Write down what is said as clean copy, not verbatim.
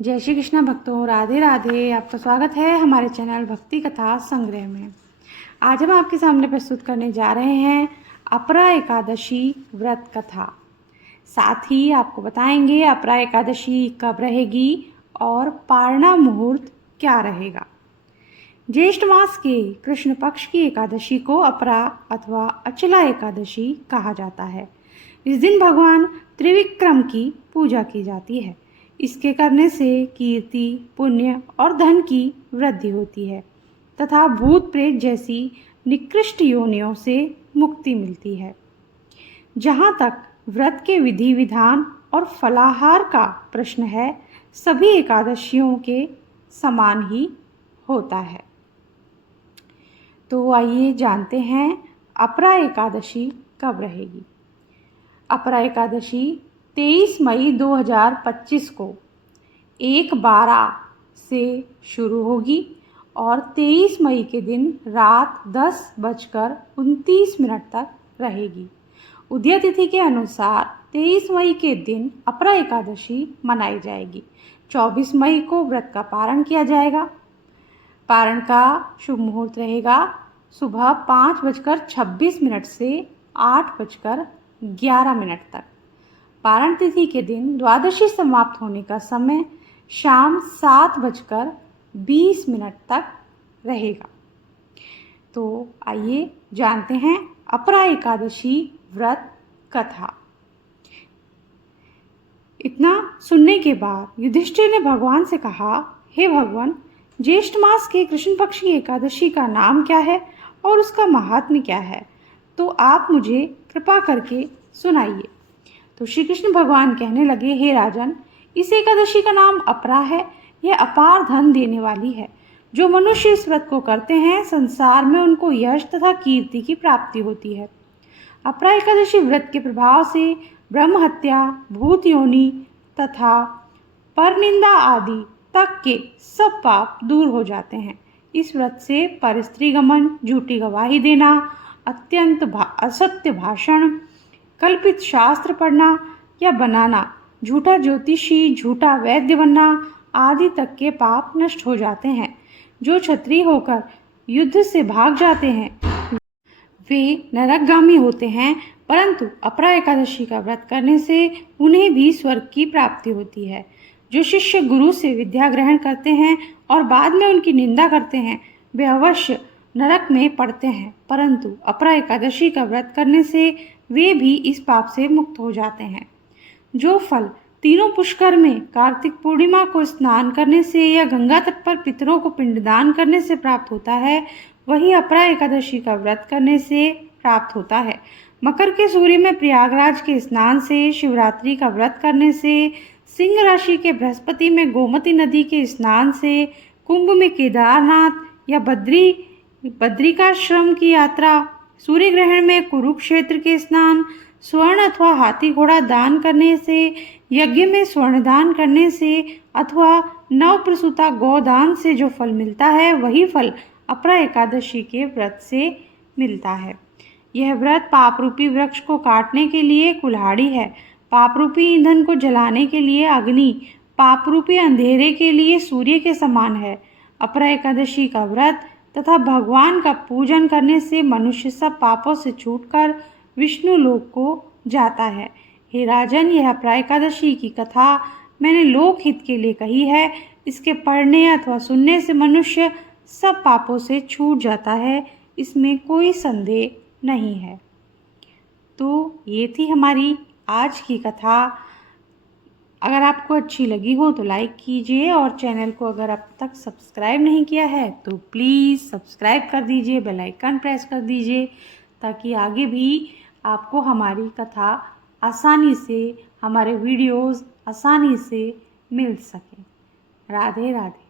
जय श्री कृष्ण भक्तों, राधे राधे। आपका स्वागत है हमारे चैनल भक्ति कथा संग्रह में। आज हम आपके सामने प्रस्तुत करने जा रहे हैं अपरा एकादशी व्रत कथा। साथ ही आपको बताएंगे अपरा एकादशी कब रहेगी और पारणा मुहूर्त क्या रहेगा। ज्येष्ठ मास के कृष्ण पक्ष की एकादशी को अपरा अथवा अचला एकादशी कहा जाता है। इस दिन भगवान त्रिविक्रम की पूजा की जाती है। इसके करने से कीर्ति, पुण्य और धन की वृद्धि होती है तथा भूत प्रेत जैसी निकृष्ट योनियों से मुक्ति मिलती है। जहाँ तक व्रत के विधि विधान और फलाहार का प्रश्न है, सभी एकादशियों के समान ही होता है। तो आइए जानते हैं अपरा एकादशी कब रहेगी। अपरा एकादशी 23 मई 2025 को 1:12 से शुरू होगी और 23 मई के दिन रात 10:29 तक रहेगी। उदय तिथि के अनुसार 23 मई के दिन अपरा एकादशी मनाई जाएगी। 24 मई को व्रत का पारण किया जाएगा। पारण का शुभ मुहूर्त रहेगा सुबह 5:26 से 8:11 तक। पारण तिथि के दिन द्वादशी समाप्त होने का समय शाम 7:20 तक रहेगा। तो आइए जानते हैं अपरा एकादशी व्रत कथा। इतना सुनने के बाद युधिष्ठिर ने भगवान से कहा, हे भगवान, ज्येष्ठ मास के कृष्ण पक्ष की एकादशी का नाम क्या है और उसका महात्म्य क्या है? तो आप मुझे कृपा करके सुनाइए। तो श्री कृष्ण भगवान कहने लगे, हे राजन, इस एकादशी का नाम अपरा है। यह अपार धन देने वाली है। जो मनुष्य इस व्रत को करते हैं, संसार में उनको यश तथा कीर्ति की प्राप्ति होती है। अपरा एकादशी व्रत के प्रभाव से ब्रह्म हत्या, भूत योनि तथा परनिंदा आदि तक के सब पाप दूर हो जाते हैं। इस व्रत से परस्त्री गमन, झूठी गवाही देना, अत्यंत असत्य भाषण, कल्पित शास्त्र पढ़ना या बनाना, झूठा ज्योतिषी, झूठा वैद्य बनना आदि तक के पाप नष्ट हो जाते हैं। जो क्षत्रिय होकर युद्ध से भाग जाते हैं वे नरकगामी होते हैं, परंतु अपरा एकादशी का व्रत करने से उन्हें भी स्वर्ग की प्राप्ति होती है। जो शिष्य गुरु से विद्या ग्रहण करते हैं और बाद में उनकी निंदा करते हैं, वे अवश्य नरक में पड़ते हैं, परंतु अपरा एकादशी का व्रत करने से वे भी इस पाप से मुक्त हो जाते हैं। जो फल तीनों पुष्कर में कार्तिक पूर्णिमा को स्नान करने से या गंगा तट पर पितरों को पिंडदान करने से प्राप्त होता है, वही अपरा एकादशी का व्रत करने से प्राप्त होता है। मकर के सूर्य में प्रयागराज के स्नान से, शिवरात्रि का व्रत करने से, सिंह राशि के बृहस्पति में गोमती नदी के स्नान से, कुंभ में केदारनाथ या बद्रिकाश्रम की यात्रा, सूर्य ग्रहण में कुरुक्षेत्र के स्नान, स्वर्ण अथवा हाथी घोड़ा दान करने से, यज्ञ में स्वर्ण दान करने से अथवा नवप्रसूता गोदान से जो फल मिलता है, वही फल अपरा एकादशी के व्रत से मिलता है। यह व्रत पाप रूपी वृक्ष को काटने के लिए कुल्हाड़ी है, पाप रूपी ईंधन को जलाने के लिए अग्नि, पाप रूपी अंधेरे के लिए सूर्य के समान है। अपरा एकादशी का व्रत तथा भगवान का पूजन करने से मनुष्य सब पापों से छूटकर विष्णु लोक को जाता है। हे राजन, यह अपरा एकादशी की कथा मैंने लोकहित के लिए कही है। इसके पढ़ने अथवा सुनने से मनुष्य सब पापों से छूट जाता है, इसमें कोई संदेह नहीं है। तो ये थी हमारी आज की कथा। अगर आपको अच्छी लगी हो तो लाइक कीजिए और चैनल को अगर अब तक सब्सक्राइब नहीं किया है तो प्लीज़ सब्सक्राइब कर दीजिए, बेल आइकन प्रेस कर दीजिए, ताकि आगे भी आपको हमारी कथा आसानी से, हमारे वीडियोस आसानी से मिल सके। राधे राधे।